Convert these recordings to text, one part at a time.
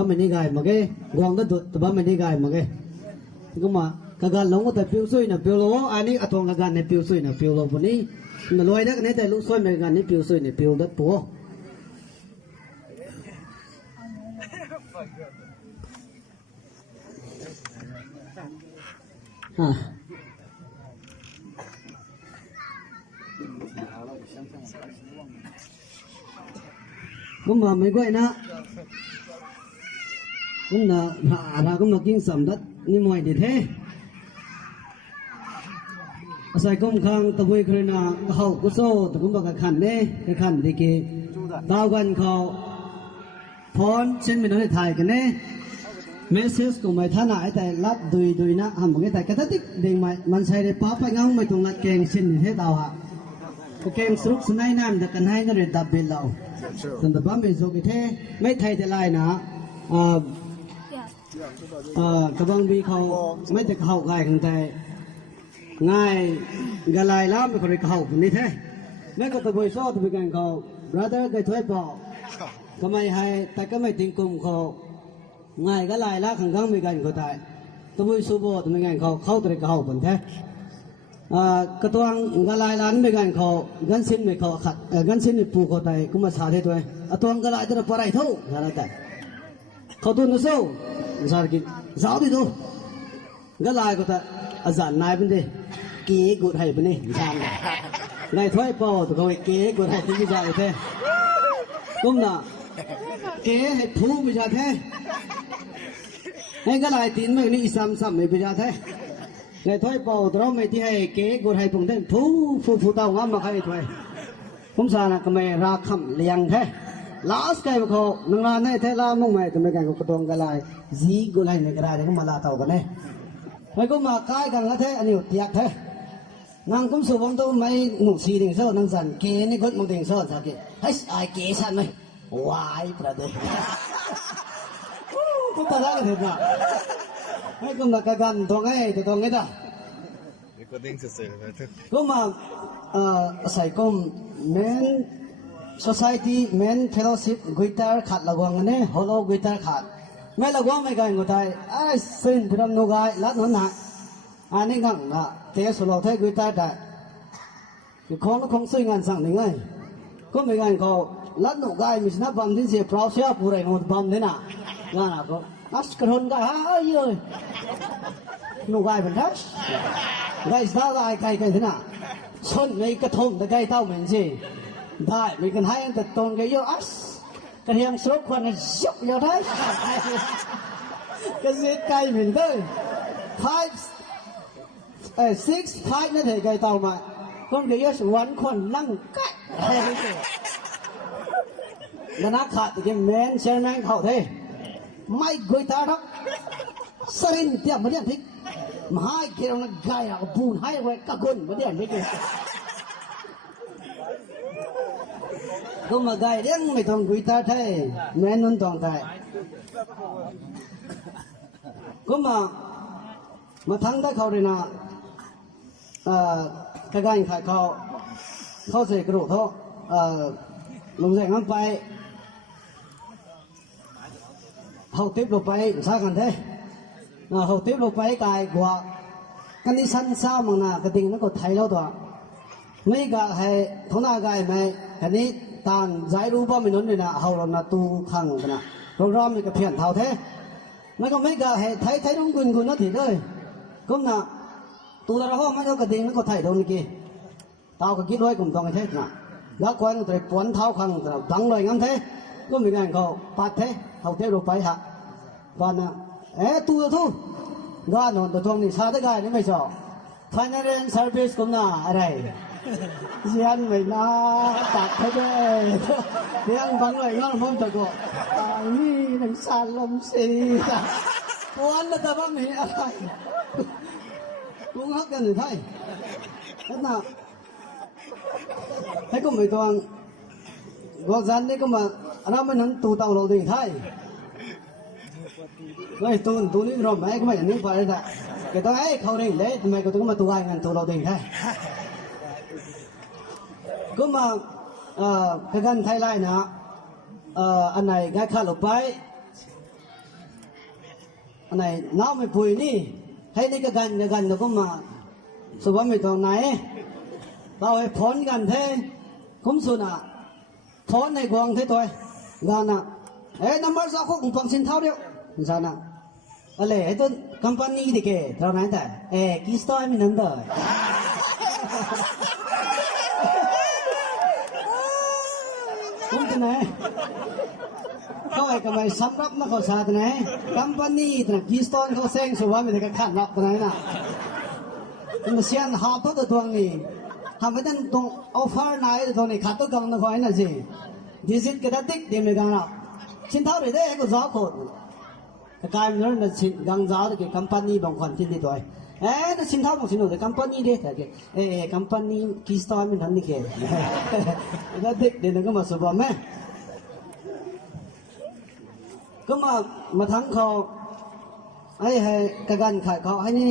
ba mình đi gài mà cái quăng đất tụi ba mình đi gài mà cái cũng mà cái gan lông có thể phiêu xuôi nè phiêu lố ai ní toàn cái gan này phiêu xuôi nè phiêu lố bữa ní là loài đất này tại lúc xuôi này gan này phiêu xuôi nè phiêu đất búa cũng mà mấy quậy nữa cũng là hạ ra cũng là kinh sầm đất như mọi thì thế sai công khang tập vui khơi na hậu của số tập cũng bảo cái khăn thì kì tao gầnเขาphone xin mình nóiถ่ายกันเนี่ยmessage của màyท่านไหนแต่ลัดดุยนะทำแบบแต่กระติกเด้งมันใช้ได้ป๊อปไปงั้นไม่ตรงลัดเก่งสิ้นให้เราฮะเก่งสรุปสนายน้ำจะกันให้นั่นเลยดับเบิลเราส่วนแต่บ้านเป็นโซกิเทไม่ไทยแต่ไรนะกระบังบีเขาไม่จะเข้าง่ายของใจง่ายกระไรแล้วไม่คนเข้าคนนี้แท้แม้ก็ตะบวยซ้อตะบวยกันเขา brother เคยช่วยบอกทำไมให้แต่ก็ไม่ถึงกลุ่มเขาง่ายก็ลายละขังขังไม่กันเขาตายตัวบุญสูบทำไมกันเขาตัวเขาผลแท้กระตัวก็ลายล้านไม่กันเขากันสิ้นไม่เขาขัดกันสิ้นไม่ปูเขาตายก็มาสาธิตตัวตัวก็ลายตัวปลายเท่าอะไรกันเขาตัวนู้สู้สารกินสาวที่ตัวก็ลายก็ตายอาจารย์นายเป็นดิเก๋กุดให้เป็นนี่จางนายถ้วยปอตัวเขาเก๋กุดให้ที่จางแท้กุ้มน่ะเก๋ให้ทูไม่ใช่แท้ให้ก็ลายตีนไม่นี่ซ้ำไม่ไปจะแท้ในถ้วยเป่าตัวไม่ที่ให้เก๋กุดให้ผมเต้นฟูเต้างามมาใครถ้วยผมสานะก็ไม่รักคำเลี้ยงแท้ลาสไก่พวกเขาหนึ่งล้านให้แท้ลามุ่งไม่ทำไมกันก็ต้องก็ลายจีกุดให้ในกระดาษก็มาลาเต่ากันเนี่ยไม่ก็มาใกล้กันก็แท้อันนี้เตียกแท้นางกุ้มสุผมตัวไม่หนุ่มสีดิ่งโซ่นางสันเก๋นี่คนมองดิ่งโซ่สักเก๋ให้ไอเก๋สันไหมวายประเดี๋ยวก็ตลาดเลยนะให้ก็มากันตรงไงแต่ตรงไงต่อก็มาใส่ก็แมน society แมน fellowship กุยตาร์ขาดละวงเนี่ยฮอลโลกุยตาร์ขาดไม่ละวงไม่กันก็ได้ไอ้สิ่งที่เราหนุกายลัดหนุนหนักอันนี้กังนะเทสโลเทกุยตาร์ได้คือของคงซื้องานสั่งหนึ่งไงก็ไม่กันเขาลัดหนุกายมิสนับบางที่เสียพราวเสียผู้ใดหนุนบางเนี่ยนะงานอะไรก็นักกระทนกันฮะเยอะหนุกายเป็นทัชไก่สาวไก่กันที่น่ะชนไม่กระทงแต่ไก่เต้าเหม็นสิได้ไม่กันให้แต่ตนก็เยอะอัสกระเทียมสลบควันยกเยอะได้ก็เสียไก่เหม็นด้วย5 นั่นเถอะไก่เต้ามาคนก็เยอะวันคนนั่งไก่แล้วนักขาดที่แมนเชนแมนเขาเท่ไม่กุยตาทักสรินเตียมมาเดียนทิกมาให้เกี่ยวกับไก่อะปูนให้ไว้กระกุนมาเดียนไม่เกี่ยวก็มาไก่เลี้ยงไม่ต้องกุยตาเท่แมนนุ่นต้องไท่ก็มาทั้งได้เขาเลยนะกระไก่ขายเขาเสกกระดูกเขาลงแสงน้ำไปเขาtiếpลงไปซากันเท่เขาtiếpลงไปกายกว่ากันที่ชั้นซ้ำมังนะกระดิ่งนั่นก็ไทยแล้วตัวไม่ก็ให้ท้องหน้ากายไม่กันนี้ตานใจรู้ว่าไม่นุ่นเลยนะเขาเราหน้าตู้ขังกันนะเราร้องมันก็เพี้ยนเท่าเท่ไม่ก็ไม่ก็ให้ไทยต้องกุนนั่นถีเลยก็น่ะตัวเราห้องมันก็กระดิ่งนั่นก็ไทยตรงนี้กี่เท่าก็คิดไว้กลุ่มตรงกันเท่น่ะแล้วคนตัวปวนเท้าขังดังเลยงั้นเท่ก็มีการเขาปัดเท่เขาเท่ลงไปฮะบ้านน่ะตัวทุกงานนนตัวทองนี่ชาติกายนี่ไม่ชอบ financial service ก็น่าอะไรเรียนไม่น่าตัดเขาด้วยเรียนฟังเลยงั้นผมจะก็นี่หนังสารลมสีวันละแต่ว่ามีอะไรลุงฮักกันหรือไทยนั่นน่ะให้ก็ไม่ต้องก็จันนี่ก็มาเราไม่นั่งตูเต่าเราดีไทยเลยตัวนี้เราไม่ก็ไม่อย่างนี้ไปเลยนะก็ต้องให้เขาเร่งเลยทำไมก็ต้องมาตัวงานตัวเราดีไทยก็มากันไทยไล่นะอันไหนง่ายข้าหลบไป อันไหนน้าไม่ปุยนี่ให้นี่ก็กันเราก็มาสุภาพไม่ตรงไหนเราให้พ้นกันเท่คุ้มสุดอ่ะพ้นในกวางเท่ตัวงานอ่ะนัมเบอร์สองก็ฟังสินเท่าเดียวนั่นน่ะอะไรตัวคอมพานีดิเกเท่านั้นแต่คิสต์ไม่นั่นได้คุ้มตัวไหนเขาไอ้ก็ไม่สำรับนักข่าวสารตัวไหนคอมพานีตัวคิสต์เขาเซ็งสุภาพไม่ได้ก็ขัดรับตัวไหนน่ะมันเสียนหาตัวตัวนี้ทำให้ท่านตรงเอาฟ้าไหนตัวนี้ขัดตัวกำลังคอยนั่นสิดิสิตกระดิกเดี๋ยวไม่กันอ่ะสินเท่าไหร่ได้ก็จ้าโคตรกลายเป็นนั่นสิกังจ้าที่คอมพานีบางคนที่นี่ตัวนั่นสินเท่าบางสินตัวคอมพานีเด้แต่คอมพานีคิสต์ไม่นั่นนี่แกกระดิกเดี๋ยวก็มาสุภาพไหมก็มาทั้งเขาให้กันขายเขาให้นี่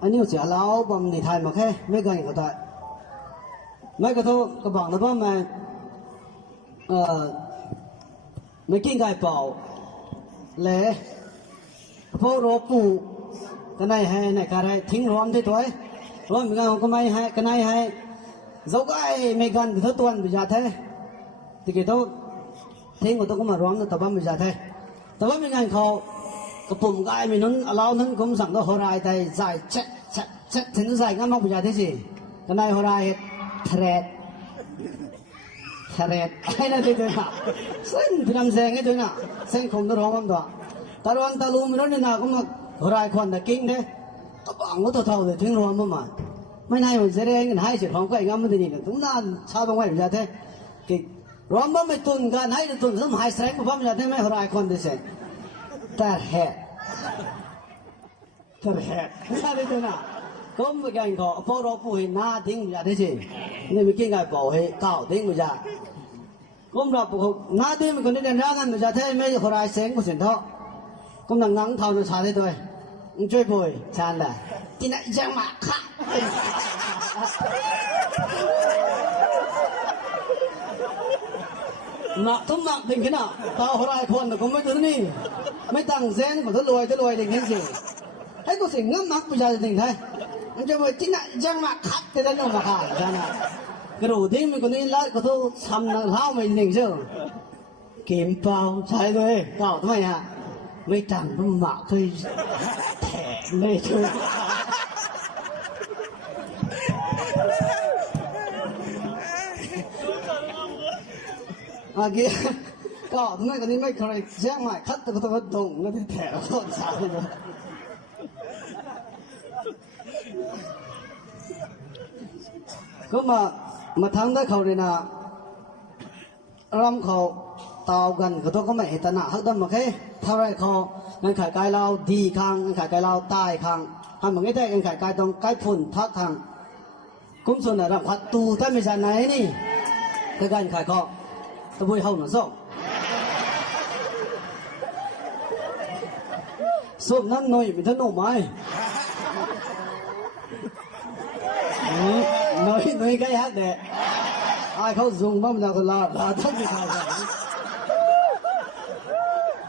อันนี้เสียแล้วบอมในไทยมาแค่ไม่เกินก็ได้ไม่กระทบกระบอกนะเพราะมันไม่กินไก่เปล่าเละพวกโรปูกันไหนให้ไหนกันให้ทิ้งรวมที่ตัวรวมเหมือนกันก็ไม่ให้กันไหนให้เจ้าก็ไอ้ไม่กันที่ตัวมันไปจัดให้ที่กี่ตัวทิ้งก็ต้องมารวมแต่ว่าไม่จัดให้แต่ว่าไม่งั้นเขากระปุ่มก็ไอ้ไม่นั้นเรานั้นก็สั่งตัวหัวไรแต่ใส่เช็ดถึงใส่งั้นมาไปจัดที่สิกันไหนหัวไรเทรดไอ้นั่นที่ตัวน่ะเส้นพิมพ์แสงไอ้ตัวน่ะเส้นคมตัวร้องมันตัวตาวันตาลูมิโรนี่น่ะก็มาหัวไรคนตะกิ้งเด้ก็บังก็ตัวเท่าเลยถึงรวมประมาณไม่นายมันเสียแรงกันให้เสียของก็ไอ้งั้นมันนี่กันทุกด้านชาวบ้านไว้ไปจัดให้กิรวมบ้านไม่ตุนกันให้ตุนสมัยแสงมาบ้านไปจัดให้ไม่หัวไรคนเดียวเสียแต่แห่อะไรตัวน่ะก็ไม่กันก็พอเราพูดหน้าทิ้งไปจัดให้สินี่ไม่กินไก่เปล่าให้เก่าทิ้งไปจัดก็เราปลูกหน้าที่มันคนที่เดินร่างกันมันจะเท่ไม่หัวไรเสียงก็เสียงเท่าก็นั่งนั่งเท่านั้นชาได้ด้วยมึงช่วยป่วยชาแหละที่ไหนจังมาค่ะหนักทุ่มหนักถึงขนาดตาหัวไรคนแต่ก็ไม่ถึงนี่ไม่ตั้งเส้นก็จะรวยอย่างนี้สิให้ก็สิ่งงั้นมักประชาชนไทยมันจะไปที่ไหนจังมาคัดที่นั่นลงมาค่ะชาแหละกระดูกที่มันคนนี้ไล่ก็ต้องทำนังเท้าไม่หนึ่งเชื่อเกมเปล่าใช่เลยเปล่าทำไมฮะไม่ตั้งมันหมักเคยแถมเลยเชื่อกี้ก็ทำไมคนนี้ไม่เคยแจ้งมาคัดแต่ก็ต้องตรงก็ได้แถมก็สาวเลยก็มาทำได้เขาเลยนะรำเขาตาวกันก็ต้องก็ไม่เอตนาฮักดำมาแค่เท่าไรเขาเงินขายกายเราดีข้างเงินขายกายเราตายข้างทำแบบนี้ได้เงินขายกายตรงใกล้ฝุ่นทักทางคุ้มส่วนไหนรำพัดตูถ้าไม่ใช่ไหนนี่ก็การขายเขาตะบุยเฮาหนุ่มส้มนั่นหน่อยมีท่านหนุ่มไหมน้อยก็ยักษ์เด็กไอ้เขาส่งบ้านเราก็ลาต้องมีข่าว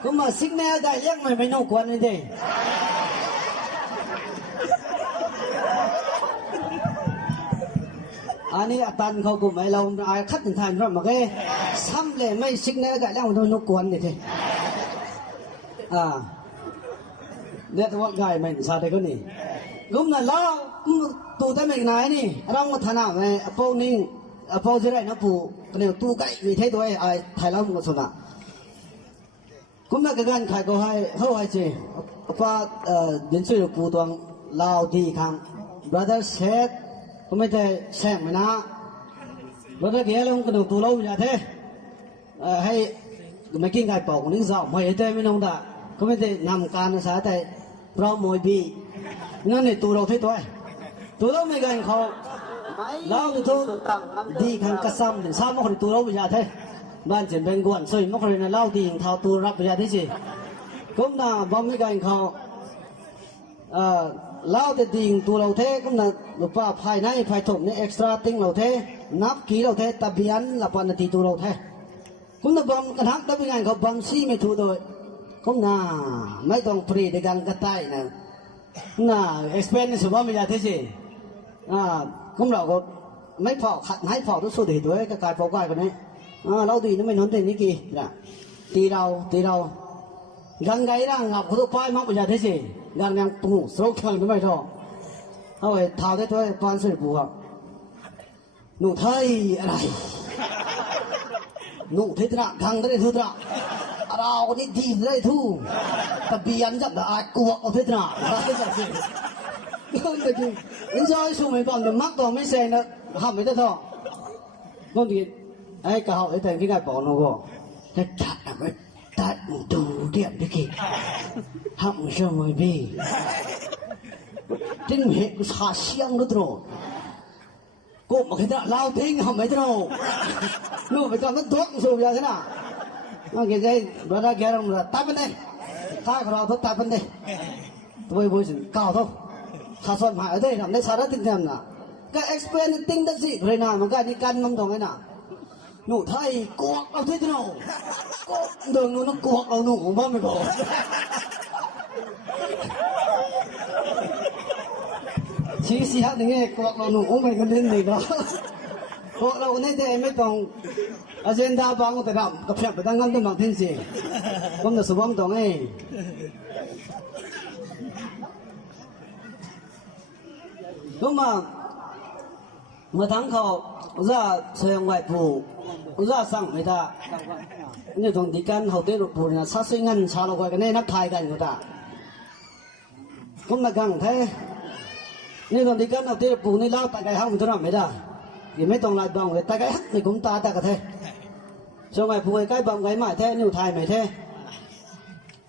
ก็มาสิ่งนี้ได้ยังไม่นอกกวนนี่เด้อันนี้ตันเขากลุ่มไอ้เราไอ้คัดถึงทางรถมาแค่ซ้ำเลยไม่สิ่งนี้ได้ยังไม่นอกกวนนี่เด้เดี๋ยวว่าไงไม่ทราบได้ก็นี่กลุ่มนั้นแล้วตูแต่ไม่ไหนนี่เราก็ถนัดไงพวกนี้พวกจะได้นะปู่เนี่ยตู้ไก่มีเท่ด้วยไอ้ไทยเราหมดส่วนอ่ะกลุ่มนักการขายก็ให้เขาให้จีป้าเดินช่วยปู่ตัวลาวดีครั้ง brother said ก็ไม่ได้แซงไม่นะ brother เกี่ยวกับกันตู้เราอย่าเท่ให้ไม่กินไก่เป่าคนนี้สาวไม่ได้ไม่น้องตาก็ไม่ได้นำการสาแต่เพราะมวยบีงั้นในตู้เราเท่ตัวเราไม่กันเขาเราตัวดีครั้งกระซ้ำถึงซ้ำมาคนตัวเราอย่าเท่บ้านเจ็บเป็นกวนสวยมาคนนั้นเล่าดีเท่าตัวรับอย่าที่สิก็น่าบ่ไม่กันเขาเล่าแต่ดีตัวเราเท่ก็น่าหรือว่าภายในภายถมนี่เอ็กซ์ตร้าติ้งเราเท่นับกี่เราเท่ตะเบียนละปานนาทีตัวเราเท่ก็น่าบ่กระทั่งได้เป็นไงเขาบ่ซี่ไม่ถูกโดย cũng là mấy đồng free để gan cái tay nè là expense số bao nhiêu thế gì cũng là có mấy phò khát hai phò tôi số để tôi cái phò quay cái này lâu thì nó mới nói thế này kì tí đâu gan gáy ra ngọc của tôi quay móc bây giờ thế gì gan đang tủ sâu thằng nó mày thôi thôi thao thế thôi toàn sự phù hợp nụ thầy ở đây nụ thế nào thằng đấy thứ nào đâu đi thì đây thu tập bị ăn dặm là ai cuộc ở thế nào không được chứ enjoy xuống mấy bọn được mắc to mấy xe nữa hầm mấy thế thôi không thì ai cả họ ấy thành cái gạch bỏ nó bỏ cái chặt là mấy tại một tù điện đấy kì hầm cho mới bị trên hệ của xà xiang nữa rồi cô mà cái đó lao tiếng hầm mấy thế nào nó phải cho nó thuốc rồi giờ thế nào cái dây đó ra kia là tắt bên đây khai của nó thôi tắt bên đây tôi vui sự cao thôi sản xuất mà ở đây làm đấy sao đó tinh thần là cái experience tinh đất gì rồi nào mà cái đi căn năm đồng ấy nào nụ thay cuộc đâu thế nào đường nó cuộc đâu nụ không bao mày cổ chỉ hát nghe cuộc đâu nụ cũng phải cái tên gì đó cuộc đâu này thì mấy đồng agenda bang của tao tập hợp để ngăn tụi bằng thiên gì không được số bom đồng ấy đúng mà tháng họ ra xây ngoại phủ ra sang người ta như trong thị căn hậu tế lục phủ là sát sinh ngân sao nó gọi cái này nắp thai cảnh người ta cũng là càng thế như trong thị căn hậu tế lục phủ này lao tại cái hông tôi làm mấy ta thì mấy tổng lại bằng người ta cái hắc thì cũng ta cả thế cho ngoại phủ cái bằng cái mãi thế nhiều thai mày thế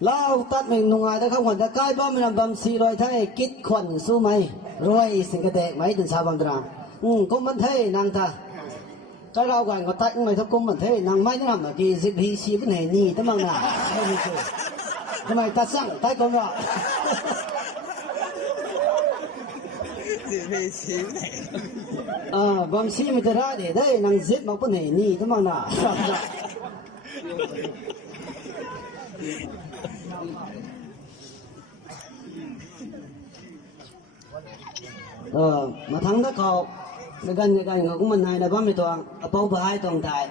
lao tắt mình nung ai ta không còn ta cái bao mình làm bằng xì rồi thế kít khuẩn su mày rồi xin cái tệ mấy từ sao bằng đàm cũng vẫn thế nàng ta cái lao gọi có tay mày thôi cũng vẫn thế nàng mấy năm ở kỳ dịch đi xí cái này nhì tấm bằng nào thế mày ta sang tay con rồi bom xí mày ta ra để đây nàng giết một cái này nhì tấm bằng nào mà thắng đó cậu gần họ cũng mình này là 30 tuần bao bờ hai tuần tại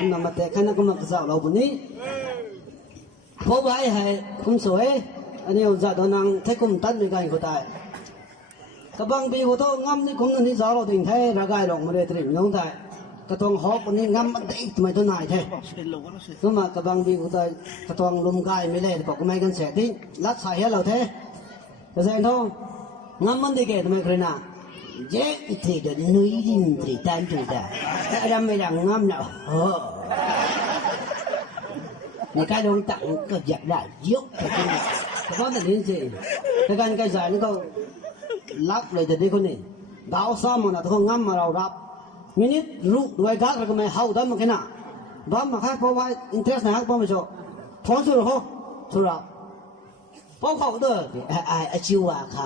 nhưng mà mặt thế khăn nó cũng mặc dạo đầu bún ní bao bờ hai hay cũng sủi anh em giờ đó năng thấy cũng tắt gần của tại các bang bị của tôi ngâm đi cũng đi dạo đầu tình thế ra gai lòng mà để tìm giống tại các tuần họp cũng đi ngâm bắt đấy tụi mày tôi này thế nhưng mà các bang bị của tôi các tuần lùm gai mới lên có cái mấy con sẻ tí lát xài hết rồi thế cái gì thôi ngâm mất đi kể tụi mày cười nào dễ thì được núi dinh thì tan chủ ta đã đâm mày rằng ngâm nào này cái đông tặng cái giặc đại dốc có là đến gì cái giải nó có lắc lại từ đây con này đào sao mà nó không ngâm mà đầu đập minute rút đuôi gác rồi mày hậu đó mà cái nào đó mà khác bao vai interest này khác bao mày cho thoáng rồi không rồi đâu bao khẩu được ai chiêu à khả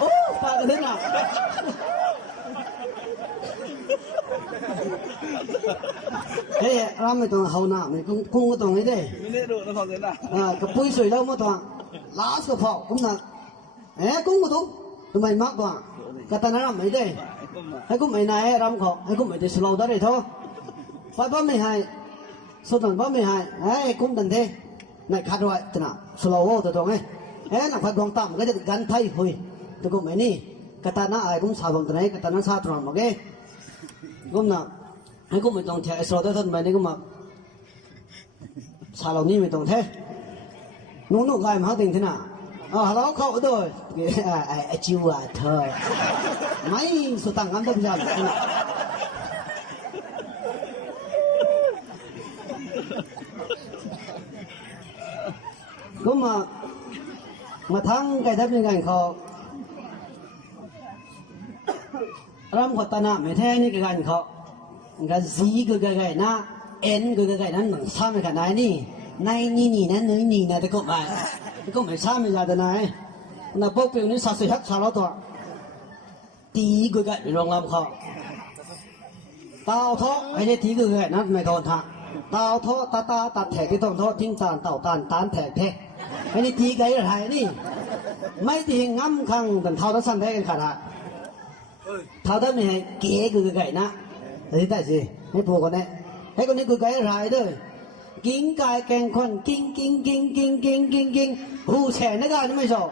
ô ta cái thế nào thế ra mày toàn hậu nào mày cũng có toàn ấy đây cái bụi sủi đâu mà toàn lá sủi phỏ cũng là cũng có đúng tụi mày mắc toàn cái ta nói làm mấy đây hay cũng mày này làm khó hay cũng mày thì slow đó đây thôi phải bao mày hay số tuần bao mày hay cũng tận thế này khát rồi thế nào slow từ trong ấy là phải đoàn tạm cái gắn thay hồi từ cũng mấy nè cái ta nó ai cũng sao bằng cái này cái ta nó sao tròn mà cái cũng nào hay cũng mình toàn chạy slow đó thôi mày này cũng mà sao lâu ní mình toàn thế nụ gai mà tình thế nào nó khổ rồi chiêu à thôi mấy số tăng ngắm tâm rằng cũng mà thắng cái thấp như ngành khó ram của ta nạm mới thế như cái ngành khó cái gì cái na en cái na nặng sao cái này nè nay nhỉ nè nơi nhỉ nè thì cũng phải sao mới ra thế này là bốc biểu như sao sấy hắc sao đó thôi tí cái rong làm khó tao thọ hay thế tí cái nó mày còn thằng ตาวโทตาตาตัดแถกที่ต้องโทษทิ้งตานเต่าตานตานแถกแท้ไอ้นี่ตีไก่อะไรนี่ไม่ตีง้ำคังแต่เท่าทั้งสั้นแท้กันขาดเท่าทั้งไม่ให้เก๋คือไก่นะแต่ที่ได้สิให้ผูกกันแน่ให้คนนี้คือไก่อะไรเด้อกิ้งไก่แกงคนกิ้งกิ้งกิ้งกิ้งกิ้งกิ้งกิ้งหูแฉะนะกันไม่ชอบ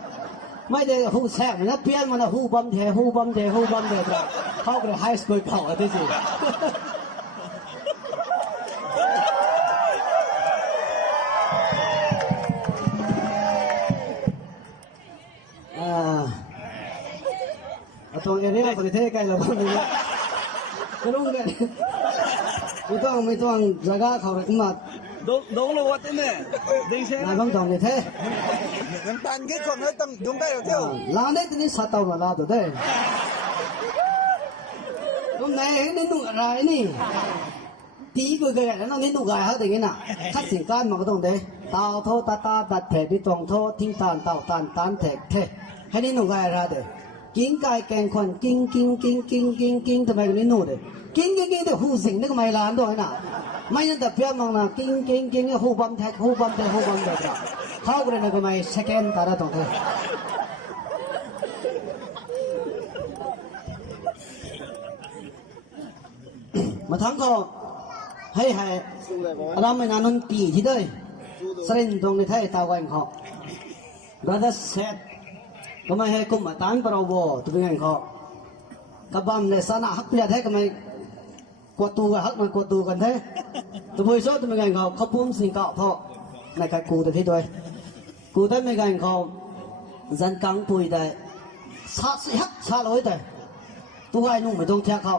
ไม่ได้หูแฉะมันนะเพี้ยนมันนะหูบอมเทหูบอมเทหูบอมเทเข้าไปไฮสคูลเผาที่สิตรงนี้เราประเทศใกล้เราบ้างเลยก็รู้กันไม่ต้องจักรเขาเลยมาดงเลยวัดเนี่ยดิฉันนายต้องตรงนี้เท่น้ำตาลกี่คนต้องดงได้หรือเปล่าลาเนี่ยนี่สัตว์ตัวลาตัวเด้ตรงไหนนี่นุ่งอะไรนี่ตีกูเกยแล้วน้องนี่นุ่งอะไรเขาถึงนี้น่ะถ้าสิ่งการมันก็ต้องเด้ตาวโทตาตาตัดแถบที่ตรงโททิ้งตานเต่าตานตานแถกเท่ให้นี่นุ่งอะไรเด้กิ้งไก่แกงคนกิ้งกิ้งกิ้งกิ้งกิ้งกิ้งทำไมคนนี้นู่นเลยกิ้งกิ้งกิ้งแต่หูสิงนี่ก็ไม่ล้านด้วยนะไม่นั่นแต่เพี้ยนมองนะกิ้งกิ้งกิ้งหูบัมแทกหูบัมแทกหูบัมแทกเข้าไปเลยนะก็ไม่เซคันด์ตาละตรงเธอมาทั้งก็ให้เราไม่นานนตีที่ได้เส้นตรงในไทยตาวันเขา brother saidก็ไม่ให้กุมตานปราวตัวเป็นไงเขากบัมเลยสนาฮักเปียแท้ก็ไม่กวดตูกันฮักมันกวดตูกันแท้ตัวผู้ชอบตัวเป็นไงเขาพุ่มสิ่งเก่าเพราะในการกูแต่ที่ด้วยกูได้ไม่ไงเขาจันกังปุยได้ชาสิฮักชาลอยได้ตัวไอ้นุ่งไม่ต้องเทียเขา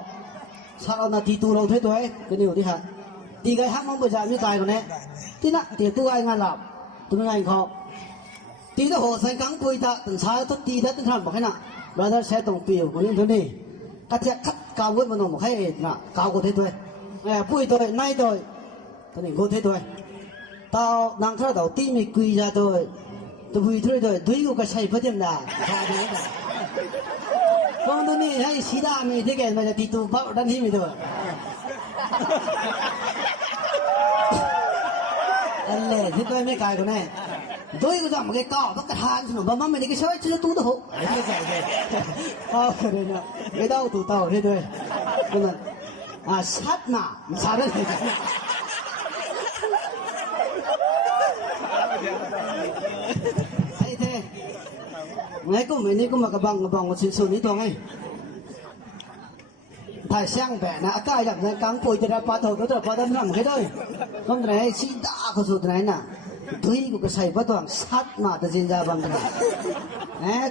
ชาเรานาทีตูเราที่ด้วยก็นี่อยู่ที่ฮะตีไก่ฮักมันไปจ่ายไม่ตายคนนี้ที่นั่นตีตัวไอ้งานหลับตัวเป็นไงเขาตีตัวหัวใส่กังปุยตาตึงชาตัวตีได้ตึงทำบอกให้น่ะเราจะใช้ตรงปิวคนนี้ตัวนี้กระเทียคัดกาวเวทมันบอกให้น่ะกาวกูเทตัวปุยตัวในตัวตัวนี้กูเทตัวตาวนางข้าตัวตีมีกุยจาตัวตัวปุยตัวดุยกูก็ใช้เพื่อเต็มได้ใช่ไหมคนตัวนี้ให้สีดำมีที่แก่มาจะตีตัวพับดันที่มีตัวอะไรที่ตัวไม่กายกูแน่ดุยกูจะมาเกี่ยวต้องกระทานสนุกบ้าไม่ได้ก็ช่วยช่วยตู้ตัวหกไม่ใช่เลยอ๋อเลยนะไม่ต้องตู้เต่าที่ด้วยก็นั่นชัดนะชัดเลยไอ้เท่ไงก็ไม่นี่ก็มากระบังว่าสิ่งส่วนนี้ตัวไงถ่ายเสียงแบบนะอากาศอย่างนั้นกลางป่วยจะได้ปลาถกแล้วจะปลาดันหลังแค่ด้วยก็ไหนสีดาก็สุดไหนน่ะดุยกูก็ใส่ปลาตัวชัดมาแต่จินจาบังกัน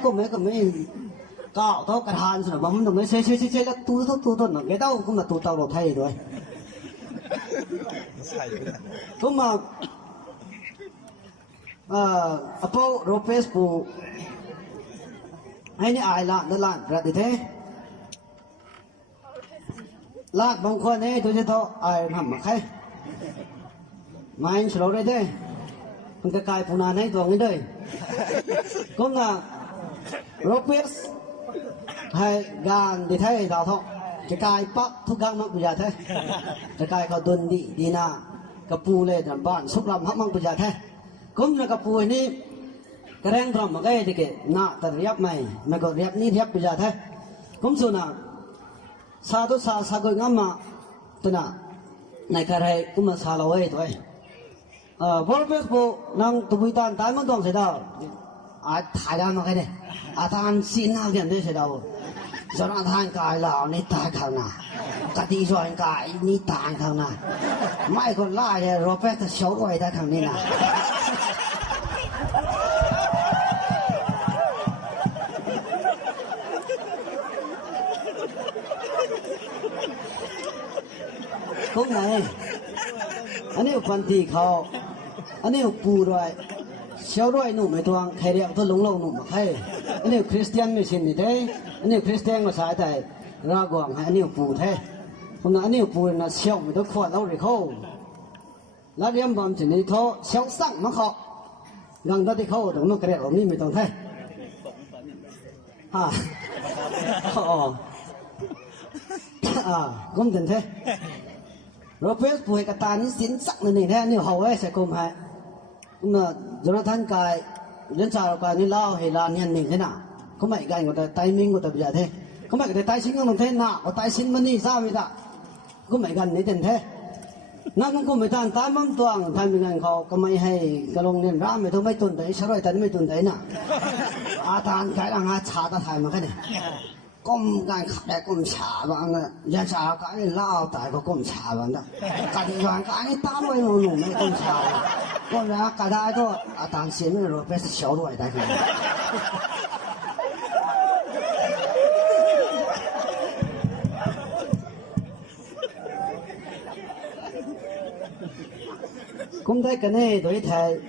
ก็ไม่ก็ต้องกระทานสนุกบ้างมันต้องไม่ใช่แล้วตู้ต้นแกต้องก็มาตู้เต่าเราไทยด้วยก็มาพอโรเปสปูให้นี่อายละนั่นละรัดเท่ลากบางคนเนี่ยตัวจะท้ออายทำมาใครไม่ฉลาดเลยเด้มันจะกลายปูนาให้ตัวนี้ด้วยก็มาโรเปสให้งานดีไทยดาวท้องจะกลายปักทุกครั้งมังปุยาไทยจะกลายเขาดนดีน่ากระปูเลยบ้านสุกลำฮักมังปุยาไทยก็มันกระปูนี่กระแรงพร้อมมาใกล้ที่เกะน่าแต่เรียบไม่ก็เรียบนี่เรียบปุยาไทยก็ส่วนน่ะซาตุซากุยงามาตัวน่ะในกระไรก็มาซาเราไว้ตัวบอลเฟสโบนั่งตุบิตันตายมันต้องเสียดาวถ่ายได้มาแค่ไหนทานสินเอาเดียนได้เสียดาวจนทานกายเรานี่ตายข้างหน้ากติจวนกายนี่ตายข้างหน้าไม่คนล่าเลยโรเฟสโชว์ไว้ได้ข้างนี้นะพวกไหนอันนี้ฟันทีเขาอันนี้ปูด้วยเชี่ยวด้วยหนุ่มไอ้ตัวใครเรียกตัวหลงหนุ่มใครอันนี้คริสเตียนไม่ใช่นี่เด้อันนี้คริสเตียนภาษาไทยรากวางให้อันนี้ปูแท้คนนั้นอันนี้ปูน่ะเชี่ยวไม่ต้องขวดเราเลยเขาแล้วเรียมบอมถึงนี้เขาเชี่ยวสั่งมาเขายังได้ที่เขาตรงนู้นกระเดียดนี่ไม่ต้องแท้อ๋อก้มถึงแท้ rồi phép phùi cả ta ní xin sắc này thế như hầu ấy sẽ cùng hay mà Jonathan cái đến sao cái như lao hay là nhân mình thế nào không phải cái người ta tay mình người ta bây giờ thế không phải cái tay xin không thế nào có tay xin money sao vậy ta không phải gần đấy tiền thế nó cũng không phải tan tám mắm toàn thay mình ngành họ có mấy hay cái lông nên ra mấy thôi mấy tuần đấy sau rồi tấn mấy tuần đấy nè tan cái là ngã chả ta thay mà cái này công cái cái công chả bằng nè giờ chả cái lao tại có công chả bằng đó cái vàng cái tám mươi nụ mấy công chả con ra cái đại thôi tan xin rồi phải xấu rồi đại cái cũng thấy cái này đối thầy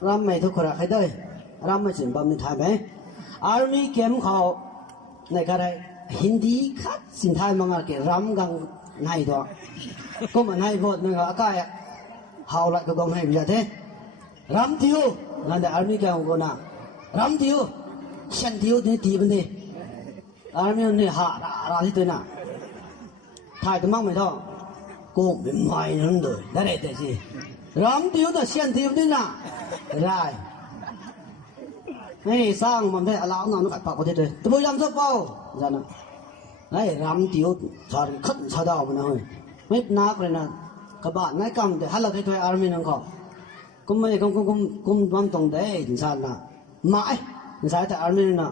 ram mày thôi khỏi hay đây ram mày xin bấm mình thay mấy army kem họ này cái này Hindi khác xin thay mà cái ram gang này đó có mà này vợ mình ở cái hậu lại cái công này bây giờ thế ram tiêu là để army kem của nào ram tiêu sen tiêu thì vấn đề army này hạ ra thì tôi nào thay cái mong mày thôi cô bị mày nữa rồi đã để cái gì rắm tiêu là sen tiêu thế nào rồi này sang mà thấy lão nào nó phải bảo có thế rồi tôi bây giờ làm sao ra nè đấy rắm tiêu cho khất cho đau mà nói mấy nát rồi nè các bạn nói cầm để hát là cái thôi army nó có cũng mấy cũng bấm tổng đấy thì sao nè mãi thì sao tại army nè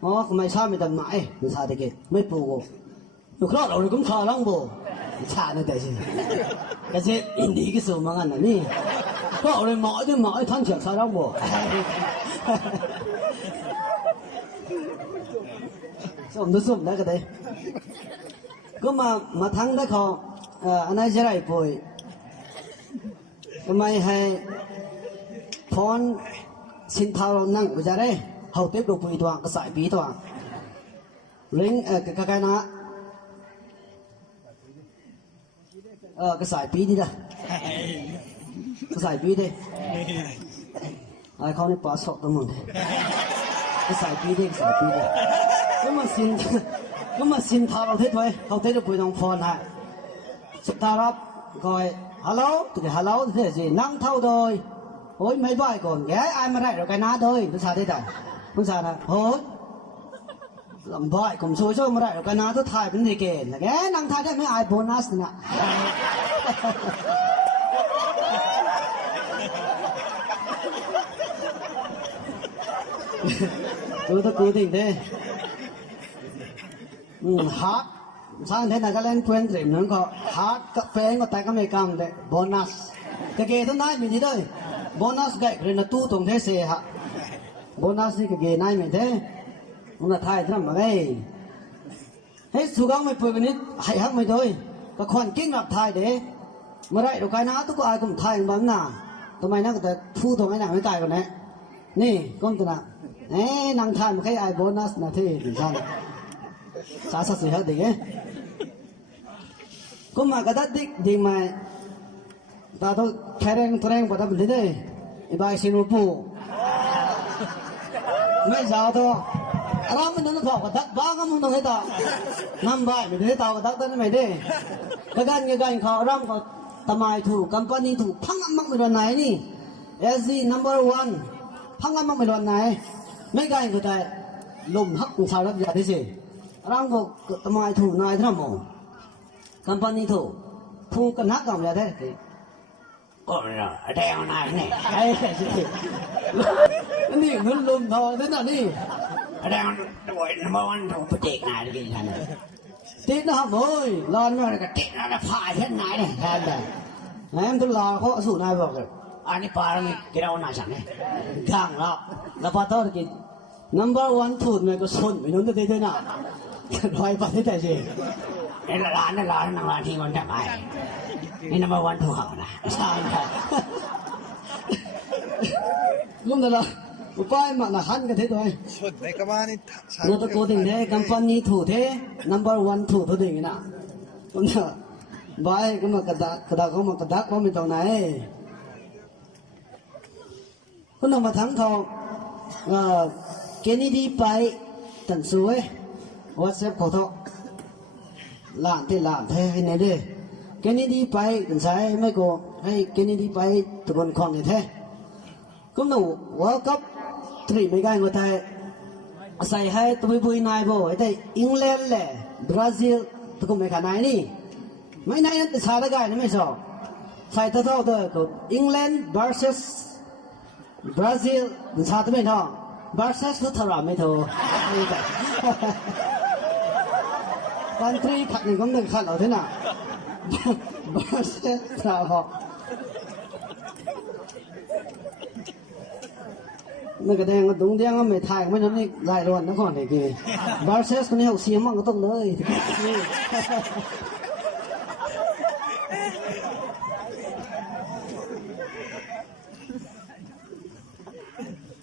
không mấy sao mình tầm mãi thì sao thế kia mấy bù nó khó rồi cũng khó lắm bù chả nó tại gì cái gì đi cái số mà ăn này có rồi mọi thằng trưởng sao đâu bộ sum đấy cái đấy cứ mà thằng đấy họ anh ấy sẽ lại bồi cái mày hay phone xin thao năng của gia đấy hậu tiếp tục bồi toàn cái sải bí toàn lính cái nào cái sải bí đi ra cái sải bí đi ai không đi bỏ sọt tao mình cái sải bí đi cái mà xin thaoเราthế thôiเขาthế được bồi đồng phone hảสุดท้ายรับgọi hello tụi hello thế là gì năng thâu thôi ôi mấy bài còn ghé ai mà lại rồi cái ná thôi nó sao thế này không sao nè ôi làm bài cùng xôi xôi mà lại rồi cái ná tôi thay vấn đề kể là ghé năng thay đấy mấy ai bonus nè tôi cố tình thế hát sang thế này cái lên quen rồi nó có hát cà phê có tay cái mấy cầm đấy bonus cái kia tôi nói mình gì đây bonus cái rồi là tu tổng thế sẽ hả bonus cái kia này mình thế nó là thay thế mà cái hết số gắng mấy bữa cái nít hay hắc mấy thôi cái khoản kinh lập thay đấy mà đây đồ cái ná tôi có ai cũng thay bằng nào tụi mày nó có thu tụi mày nào mới cài còn đấy nè con tụi nào nè năng thay một cái ai bonus là thế thì sao sao sao hết thì cái cũng mà cái đất thì mà ta thôi thang bắt đầu đi đây bài xin phụ mấy giờ thôi làm mình nó thọ cái đất ba cái mông hết ta năm bài mình thấy tao cái đất đó mày đi cái gan họ làm có tầm ai thủ company thủ phăng âm mắc mình này nè SG number 1 phăng âm mắc mình này mấy cái người ta lùm hắc sao đó giờ thế gì làm có tầm ai thủ này thế nào mà company thủ thu cái nát còn là thế còn là đeo này này cái gìนี่มันลุมทองthế nào đi đeo đuổi nó ăn thằng phải tiệt này cái gì này tiệt nó không ơi lon nó cái tiệt nó phải thế này này thấy này em tôi lo có số này vào rồi anh ấy para cái đâu này chẳng này càng là bắt đầu cái number 1 thủ này có xuân mình nói thế nào nói bắt thế gì đây là nó thì còn chậm aiนี่ number 1 thủ hỏng nè sao lúc đó là một coi mà là hắn cái thế thôi nó tôi cố tình thế company thủ thế number 1 thủ thôi đỉnh nào cũng là vậy cũng mà cái đó có một cái đắc có mình tàu này cũng là mà thắng thầu Kennedy bay tận suối WhatsApp của thọ ล้านที่ล้านแท้ให้ในเด้แกนี่ดีไปกันใช้ไม่โกให้แกนี่ดีไปตะบนคลองในแท้ก็หนูว่ากับทรีไม่ได้ก็ไทยใส่ให้ตัวบุยนายบ่ไอ้แต่อังกฤษแหละบราซิลตะกุไม่ขนาดนี้ไม่นายนั่นสาดกันไม่ชอบใส่ตัวตัวก็อังกฤษ versus บราซิลสาดไม่ท้องversus ก็ทาราไม่ท้องบันทรีขัดหนึ่งก็หนึ่งขัดเอาเท่านั้นversus ทารานั่นก็แดงก็ดุงเดียงก็ไม่ถ่ายไม่นั้นนี่ลายร้อนนะก่อนเด็กนี่บาร์เซสคนนี้เขาเสียมั่งก็ต้องเลย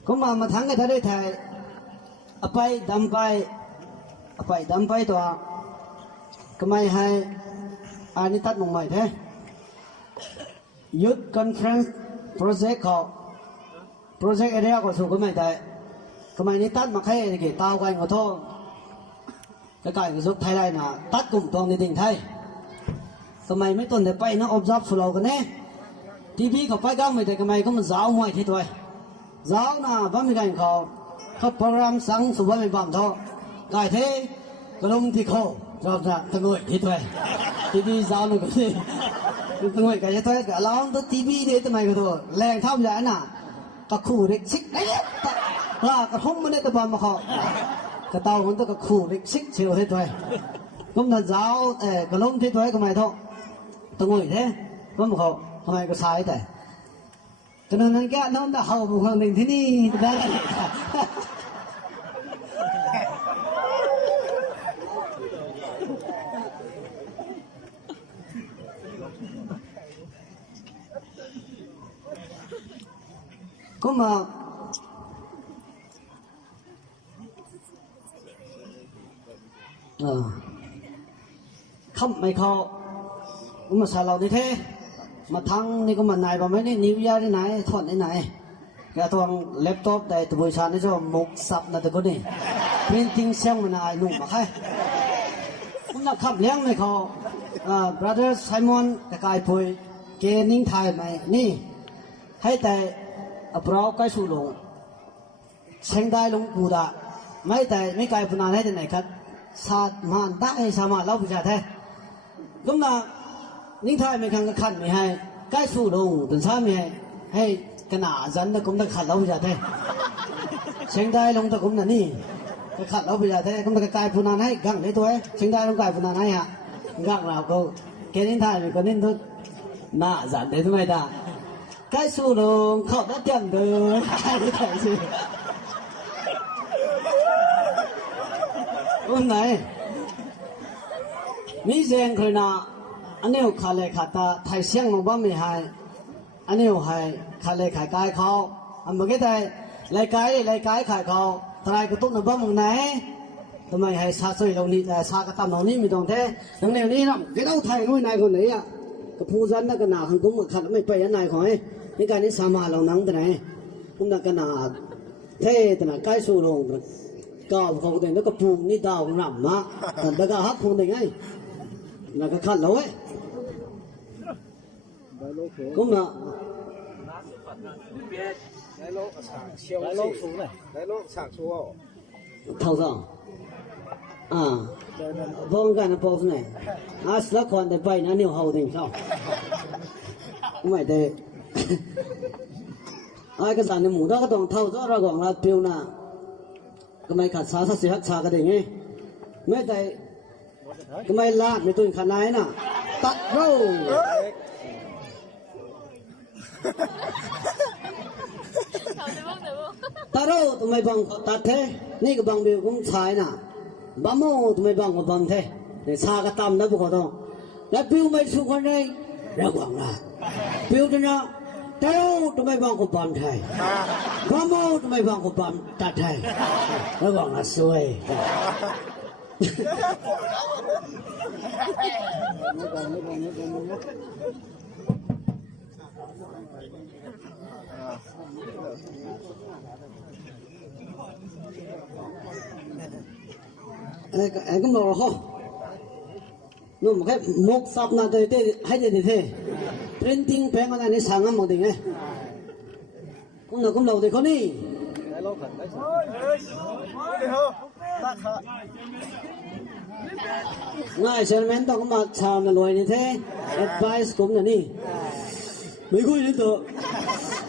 ก็มาทั้งกันถ้าได้ถ่ายอภัยดำไปตัวก็ไม่ให้อันนี้ตัดลงใหม่แท้ยุดคอนเฟรนซ์โปรเจกต์เขาโปรเจกต์เอเรียก็สู้ก็ไม่ได้ก็ไม่นี้ตัดมาแค่กี่ตาวกันก็ท้องก็กลายเป็นสุดไทยได้นะตัดกลุ่มตรงในดิ่งไทยก็ไม่ต้นแต่ไปนะอบซับสุเรากันแน่ทีพีเขาไปก้าวไม่ได้ก็ไม่ก็มันสาวมวยที่ตัวสาวนะบ้ามีการเขาโปรแกรมสั่งสุวรรณไม่บังท้อกายเทก็ลงที่เขาเราจะตั้งไว้ที่ตัวทีพีสาวนึงก็ที่ตั้งไว้กันที่ตัวก็เราต้องทีพีเนี่ยทำไมก็ตัวแรงเท่าไหร่น่ะก็คู่เล็กซิกได้ล่ากระทงมันได้ตะบอลมาเขากระเต่ามันต้องกระคู่เล็กซิกเชียวให้ตัวก็มันสาวก็ลงที่ตัวก็ไม่ท้อตั้งไว้เท่ก็มันเขาทำไมก็สายแต่ฉะนั้นแกน้องจะเข้าบุคคลหนึ่งที่นี่ได้ก็มาคำไม่เขามาสาเราได้แท้มาทั้งนี่ก็มานายประมาณนี้นิวยาที่ไหนถอดที่ไหนแกทวงแล็ปท็อปแต่ตัวบริษัทนี่จะมุกซับนะแต่ก็นี่พิมพ์ทิ้งเสียงมันนายนุ่มมาใครผมนักขับเลี้ยงไม่เขาbrother Simon กระกายพุยเกนิ่งไทยไหมนี่ให้แต่ปลอกใกล้สู่ลงเชียงได้ลงกูดาไม่แต่ไม่ไกลพนันให้ที่ไหนครับสาดมันได้สามารถเล่าประชาแท้ก็มานิ่งไทยไม่คันก็ขันไม่ให้ใกล้สู่ลงถึงช้าไม่ให้ขนาดจันตะกุมตะขัดเล่าประชาแท้เชียงได้ลงตะกุมนั่นนี่ก็ขัดเล่าประชาแท้ก็มาไกลพนันให้กังในตัวเชียงได้ลงไกลพนันให้ฮะกังเราก็แกนิ่งไทยไม่ก็นิ่งทุกหน้าจันได้ทำไมได้cái số lượngเขาđã tìm được hai cái thằng gì hôm nay mi riêng khởi na anh em khai lệ khai ta thay xiang một bám mì hai anh em hay khai lệ khai cái khâu anh mới cái đây lấy cái khai khâu thay cái tốt là bám một này tụi mày hay xa xôi lâu ní xa cái tầm lâu ní mình đồng thế thằng này ní lắm cái đâu thay nuôi này còn đấy à cái phu dân đó cái nào hàng cũng một khát mới bay anh này khỏiนี่การนี้สามารถเรานั่งแต่ไหนผมนักขนาดเท่แต่ไหนใกล้สู่ลงก็ของแต่แล้วก็พูนี่ดาวหนำมาแต่ก็ฮักพูได้ไงนักขัดเราเว้ยก็มาได้โลกสูงเลยได้โลกฉากชัวเท่าสองพงกันนะพงเนี่ยสละครแต่ไปนะเนี่ยเขาถึงชอบไม่ได้ai cái sản phẩm đó cái đồng thau rõ ra gọn là tiêu na cái máy khát xá sát hắc xá cái đấy nghe mấy tay cái máy lát mấy tôi khát này nè tắt rồi tắt rồi tụi mày bằng tắt thếนี่cái bằng biểu cũng sai nè bấm mô tụi mày bằng một bằng thế để xa cái tâm đó buộc đâu đã biểu mấy xung quanh đây ra gọn là biểu cho nó đâu tụi mày bằng của bầm thầy bấm mô tụi mày bằng của bầm tạt thầy nó gọn là xuôi em cũng đồ không nó một cái một sập nào tới tới hay gì thế printing pen cái này sang một tiếng ấy cũng đầu thì có đi ngay xem men tao cũng mà chào là lôi như thế advice cũng là đi mấy người đến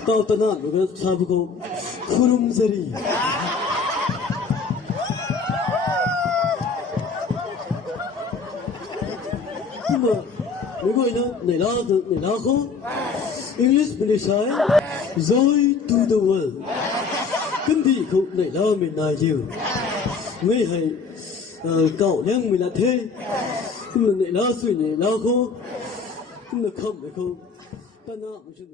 tao tao nói cái sao cô kurum zeri nhưng mà mấy người nữa để lo không English mình sai joy to the world kinh thị không để lo mình nói nhiều mấy hay cậu nhang mình là thế nhưng mà để lo suy nghĩ lo không nhưng mà không ta nói một chút